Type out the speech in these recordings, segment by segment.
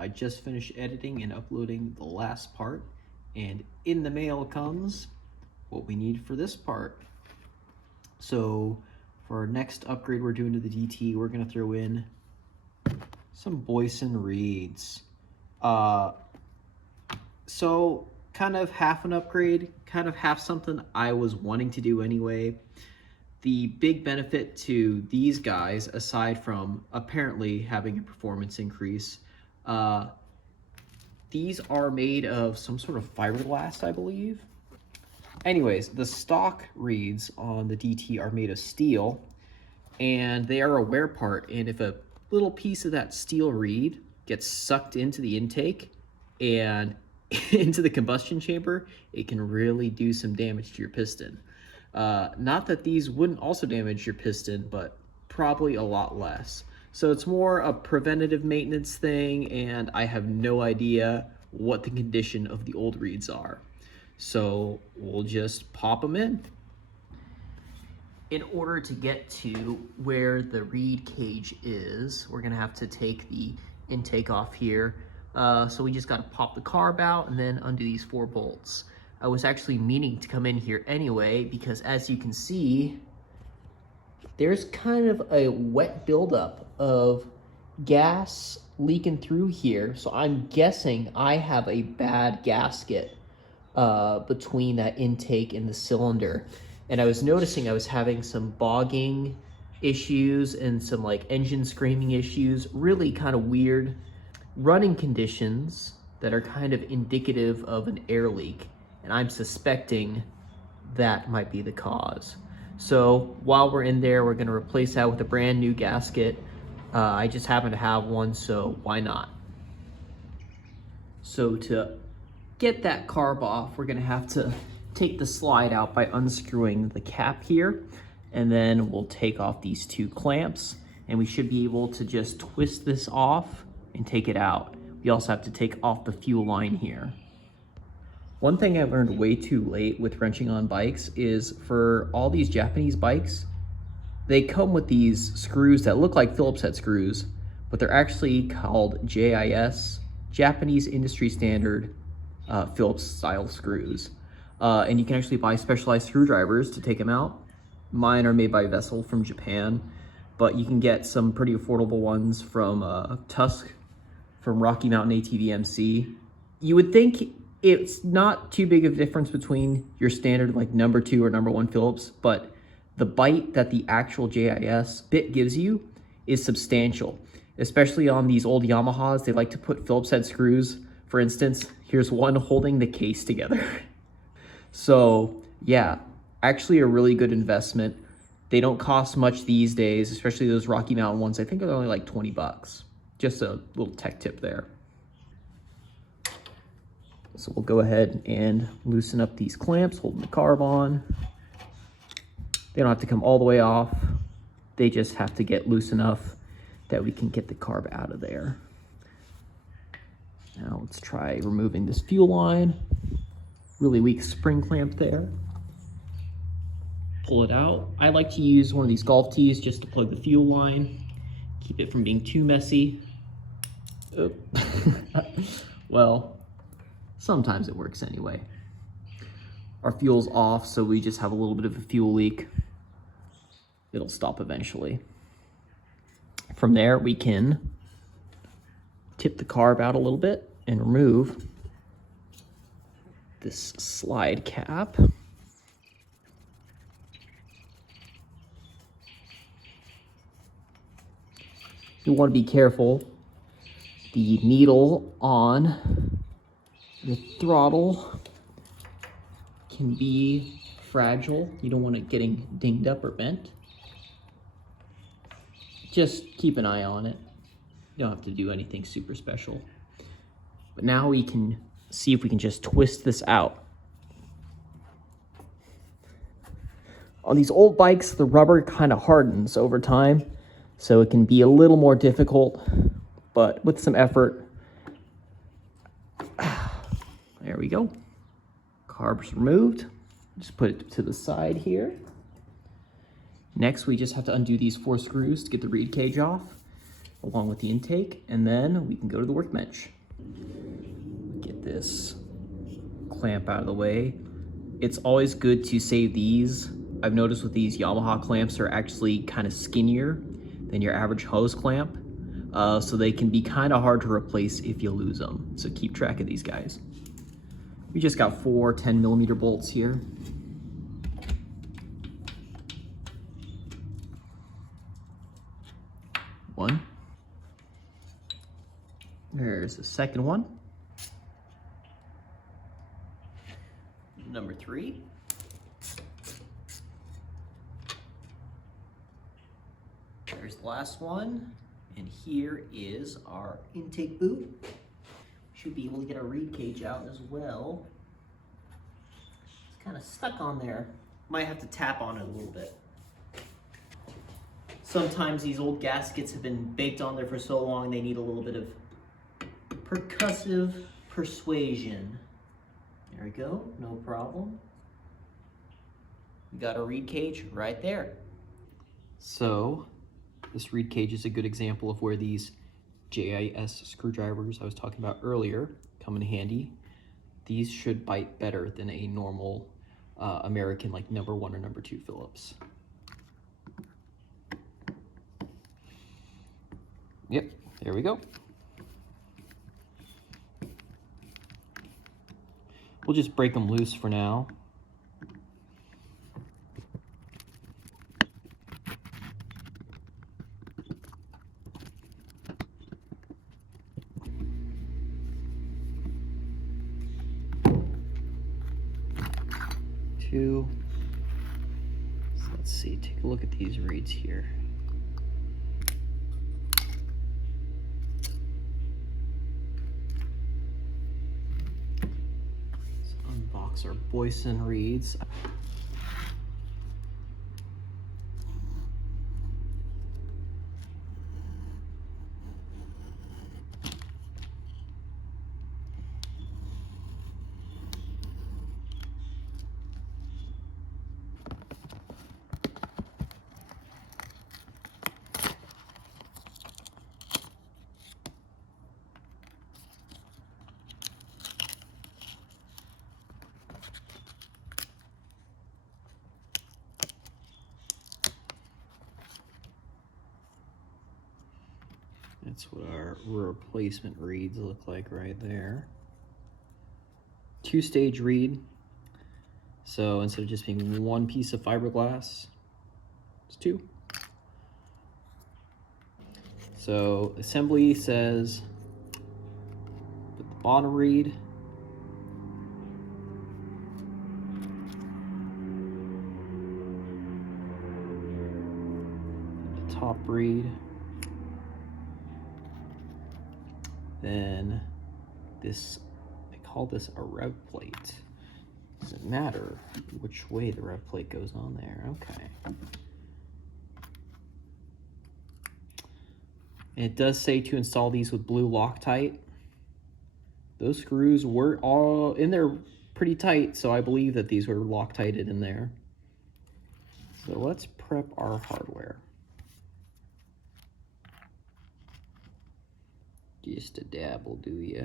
I just finished editing and uploading the last part, and in the mail comes what we need for this part. So for our next upgrade we're doing to the DT, we're gonna throw in some Boyesen reeds. So kind of half an upgrade, kind of half something I was wanting to do anyway. The big benefit to these guys, aside from apparently having a performance increase, these are made of some sort of fiberglass, I believe. Anyways, the stock reeds on the DT are made of steel, and they are a wear part, and if a little piece of that steel reed gets sucked into the intake and into the combustion chamber, it can really do some damage to your piston. Not that these wouldn't also damage your piston, but probably a lot less. So it's more a preventative maintenance thing, and I have no idea what the condition of the old reeds are. So we'll just pop them in. In order to get to where the reed cage is, we're gonna have to take the intake off here. So we just gotta pop the carb out and then undo these 4 bolts. I was actually meaning to come in here anyway, because as you can see, there's kind of a wet buildup of gas leaking through here. So I'm guessing I have a bad gasket between that intake and the cylinder. And I was noticing I was having some bogging issues and some like engine screaming issues, really kind of weird running conditions that are kind of indicative of an air leak. And I'm suspecting that might be the cause. So while we're in there, we're gonna replace that with a brand new gasket. I just happen to have one, so why not? So to get that carb off, we're gonna have to take the slide out by unscrewing the cap here, and then we'll take off these 2 clamps, and we should be able to just twist this off and take it out. We also have to take off the fuel line here. One thing I learned way too late with wrenching on bikes is for all these Japanese bikes, they come with these screws that look like Phillips head screws, but they're actually called JIS, Japanese Industry Standard Phillips style screws. And you can actually buy specialized screwdrivers to take them out. Mine are made by Vessel from Japan, but you can get some pretty affordable ones from Tusk, from Rocky Mountain ATVMC. You would think it's not too big of a difference between your standard like number 2 or number 1 Phillips, but the bite that the actual JIS bit gives you is substantial, especially on these old Yamahas. They like to put Phillips head screws. For instance, here's one holding the case together. So yeah, actually a really good investment. They don't cost much these days, especially those Rocky Mountain ones. I think they're only like 20 bucks. Just a little tech tip there. So we'll go ahead and loosen up these clamps holding the carb on. They don't have to come all the way off. They just have to get loose enough that we can get the carb out of there. Now let's try removing this fuel line. Really weak spring clamp there. Pull it out. I like to use one of these golf tees just to plug the fuel line. Keep it from being too messy. Oh. Well, sometimes it works anyway. Our fuel's off, so we just have a little bit of a fuel leak. It'll stop eventually. From there, we can tip the carb out a little bit and remove this slide cap. You want to be careful. The needle on the throttle can be fragile. You don't want it getting dinged up or bent. Just keep an eye on it. You don't have to do anything super special. But now we can see if we can just twist this out. On these old bikes, the rubber kind of hardens over time, so it can be a little more difficult, but with some effort, there we go. Carb's removed. Just put it to the side here. Next, we just have to undo these 4 screws to get the reed cage off. along with the intake, and then we can go to the workbench. Get this clamp out of the way. It's always good to save these. I've noticed with these Yamaha clamps, they're actually kind of skinnier than your average hose clamp, so they can be kind of hard to replace if you lose them. So keep track of these guys. We just got 4 10mm bolts here. One. There's the second one. Number 3. There's the last one. And here is our intake boot. Should be able to get our reed cage out as well. It's kind of stuck on there. Might have to tap on it a little bit. Sometimes these old gaskets have been baked on there for so long they need a little bit of percussive persuasion. There we go, no problem. We got a reed cage right there. So this reed cage is a good example of where these JIS screwdrivers I was talking about earlier come in handy. These should bite better than a normal American like number 1 or number 2 Phillips. Yep, there we go. We'll just break them loose for now. Two. So let's see, take a look at these reeds here. Let's unbox our Boyesen reeds. That's what our replacement reeds look like right there. 2-stage reed. So instead of just being 1 piece of fiberglass, it's 2. So assembly says put the bottom reed, the top reed, then this, they call this a rev plate. Doesn't matter which way the rev plate goes on there. Okay. And it does say to install these with blue Loctite. Those screws were all in there pretty tight, so I believe that these were Loctited in there. So let's prep our hardware. Just a dabble, do ya?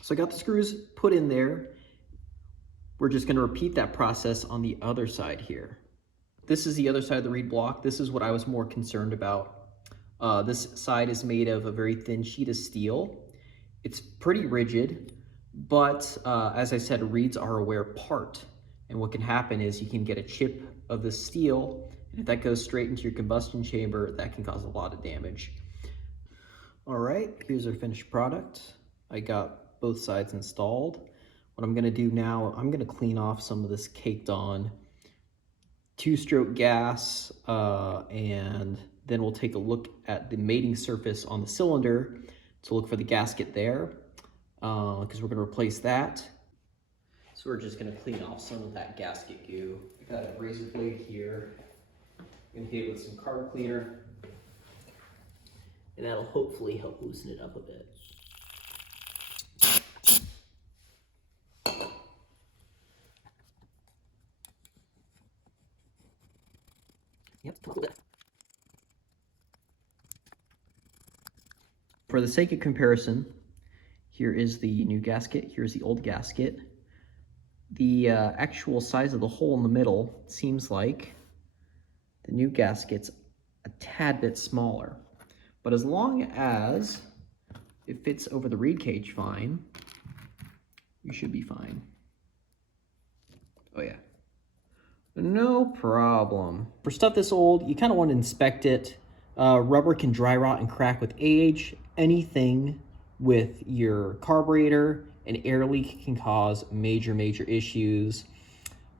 So I got the screws put in there. We're just gonna repeat that process on the other side here. This is the other side of the reed block. This is what I was more concerned about. This side is made of a very thin sheet of steel. It's pretty rigid, but as I said, reeds are a wear part. And what can happen is you can get a chip of the steel, and if that goes straight into your combustion chamber, that can cause a lot of damage. All right, here's our finished product. I got both sides installed. What I'm gonna do now, I'm gonna clean off some of this caked on 2-stroke gas, and then we'll take a look at the mating surface on the cylinder to look for the gasket there, because we're gonna replace that. So we're just gonna clean off some of that gasket goo. I got a razor blade here. I'm gonna hit it with some carb cleaner, and that'll hopefully help loosen it up a bit. For the sake of comparison, here is the new gasket, here's the old gasket. The actual size of the hole in the middle seems like the new gasket's a tad bit smaller. But as long as it fits over the reed cage fine, you should be fine. Oh yeah, no problem. For stuff this old, you kind of want to inspect it. Rubber can dry rot and crack with age. Anything with your carburetor, an air leak can cause major issues.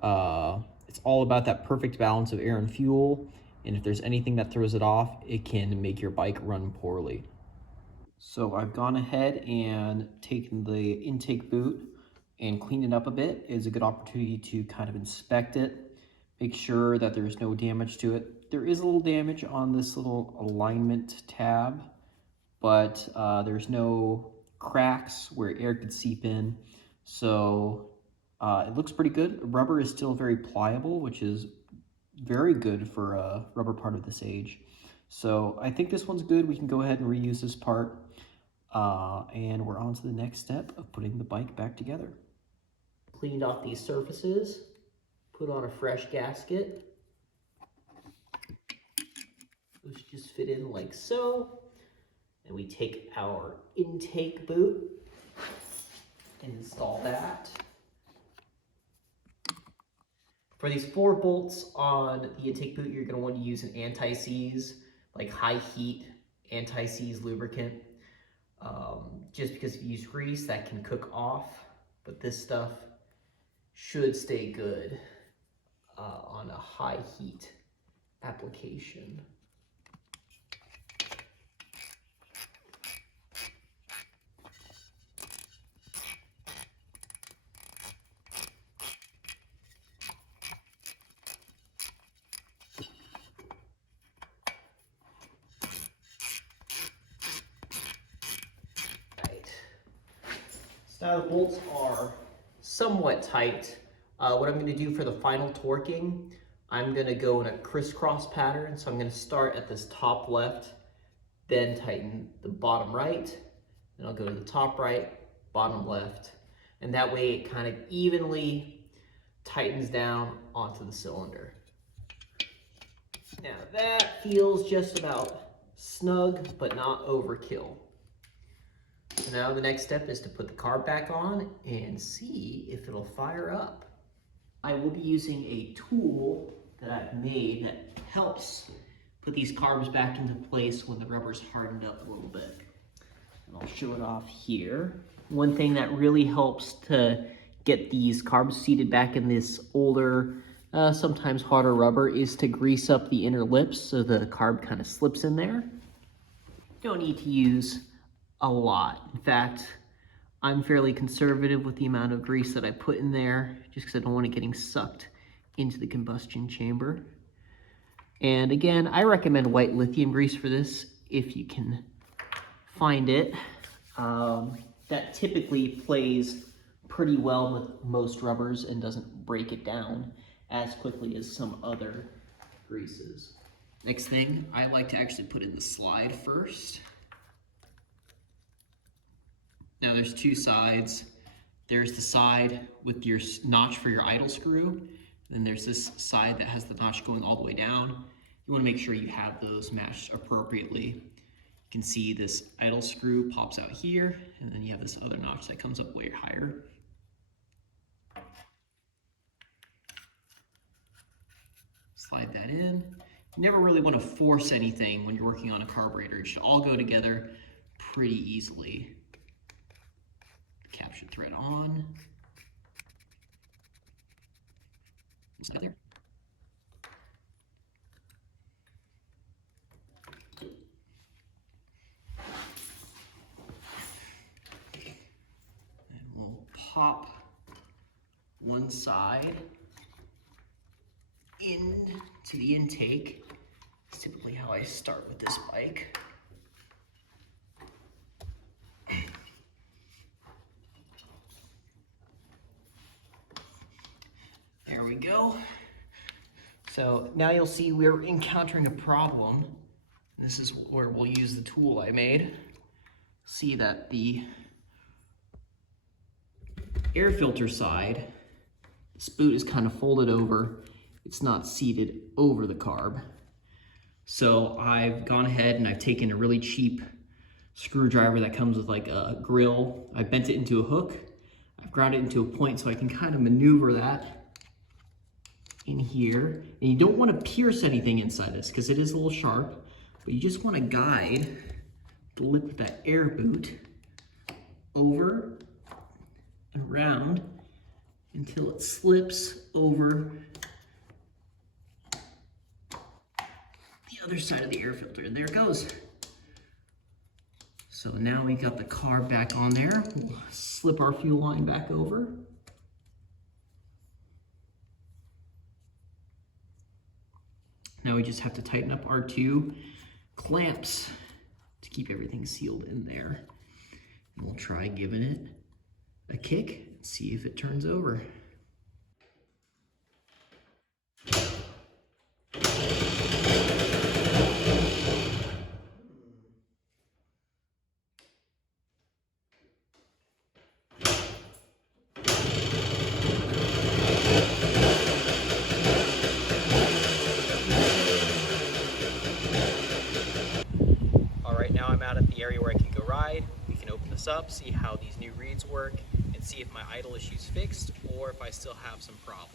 It's all about that perfect balance of air and fuel, and if there's anything that throws it off, it can make your bike run poorly. So I've gone ahead and taken the intake boot and cleaned it up a bit. It's a good opportunity to kind of inspect it, make sure that there's no damage to it. There is a little damage on this little alignment tab, but there's no cracks where air could seep in. So it looks pretty good. Rubber is still very pliable, which is very good for a rubber part of this age. So I think this one's good. We can go ahead and reuse this part. And we're on to the next step of putting the bike back together. Cleaned off these surfaces, put on a fresh gasket. Those just fit in like so. And we take our intake boot and install that. For these 4 bolts on the intake boot, you're going to want to use an anti-seize, like high heat anti-seize lubricant. Just because if you use grease, that can cook off, but this stuff should stay good on a high heat application. Now the bolts are somewhat tight. What I'm going to do for the final torquing, I'm going to go in a crisscross pattern. So I'm going to start at this top left, then tighten the bottom right, then I'll go to the top right, bottom left, and that way it kind of evenly tightens down onto the cylinder. Now that feels just about snug, but not overkill. So now the next step is to put the carb back on and see if it'll fire up. I will be using a tool that I've made that helps put these carbs back into place when the rubber's hardened up a little bit. And I'll show it off here. One thing that really helps to get these carbs seated back in this older, sometimes harder rubber is to grease up the inner lips so the carb kind of slips in there. Don't need to use a lot. In fact, I'm fairly conservative with the amount of grease that I put in there, just because I don't want it getting sucked into the combustion chamber. And again, I recommend white lithium grease for this if you can find it. That typically plays pretty well with most rubbers and doesn't break it down as quickly as some other greases. Next thing, I like to actually put in the slide first. Now there's 2 sides. There's the side with your notch for your idle screw. Then there's this side that has the notch going all the way down. You want to make sure you have those matched appropriately. You can see this idle screw pops out here, and then you have this other notch that comes up way higher. Slide that in. You never really want to force anything when you're working on a carburetor. It should all go together pretty easily. Capture thread on. Slide there. And we'll pop one side into the intake. That's typically how I start with this bike. There we go. So now you'll see we're encountering a problem. This is where we'll use the tool I made. See that the air filter side, this boot is kind of folded over. It's not seated over the carb. So I've gone ahead and I've taken a really cheap screwdriver that comes with like a grill. I bent it into a hook. I've ground it into a point so I can kind of maneuver that in here. And you don't want to pierce anything inside this because it is a little sharp, but you just want to guide the lip of that air boot over and around until it slips over the other side of the air filter, and there it goes. So now we got the carb back on there. We'll slip our fuel line back over. Now we just have to tighten up our two clamps to keep everything sealed in there. And we'll try giving it a kick and see if it turns over. Now I'm out at the area where I can go ride. We can open this up, see how these new reeds work, and see if my idle issue's fixed or if I still have some problems.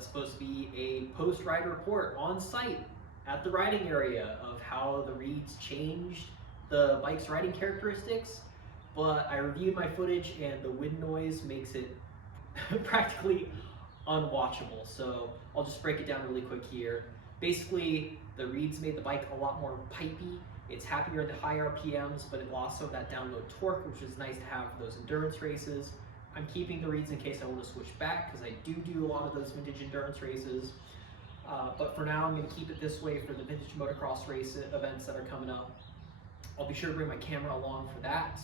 Supposed to be a post-ride report on site at the riding area of how the reeds changed the bike's riding characteristics, but I reviewed my footage and the wind noise makes it practically unwatchable. So I'll just break it down really quick here. Basically, the reeds made the bike a lot more pipey. It's happier in the high RPMs, but it lost some of that download torque, which is nice to have for those endurance races. I'm keeping the reeds in case I want to switch back, because I do a lot of those vintage endurance races. But for now, I'm going to keep it this way for the vintage motocross race events that are coming up. I'll be sure to bring my camera along for that.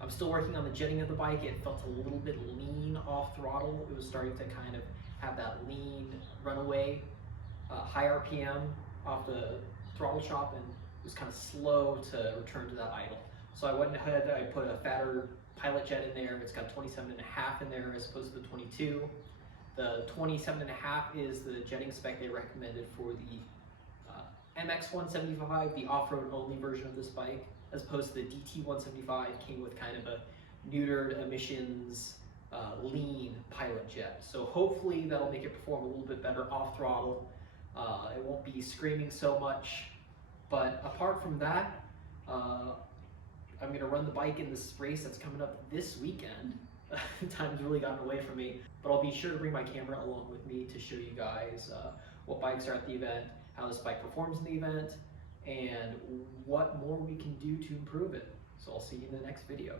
I'm still working on the jetting of the bike. It felt a little bit lean off throttle. It was starting to kind of have that lean runaway, high RPM off the throttle chop, and it was kind of slow to return to that idle. So I went ahead, I put a fatter pilot jet in there. It's got 27.5 in there as opposed to the 22. The 27.5 is the jetting spec they recommended for the MX175, the off-road only version of this bike, as opposed to the DT175 came with kind of a neutered emissions, lean pilot jet. So hopefully that'll make it perform a little bit better off throttle. It won't be screaming so much. But apart from that, I'm going to run the bike in this race that's coming up this weekend. Time's really gotten away from me, but I'll be sure to bring my camera along with me to show you guys what bikes are at the event, how this bike performs in the event, and what more we can do to improve it. So I'll see you in the next video.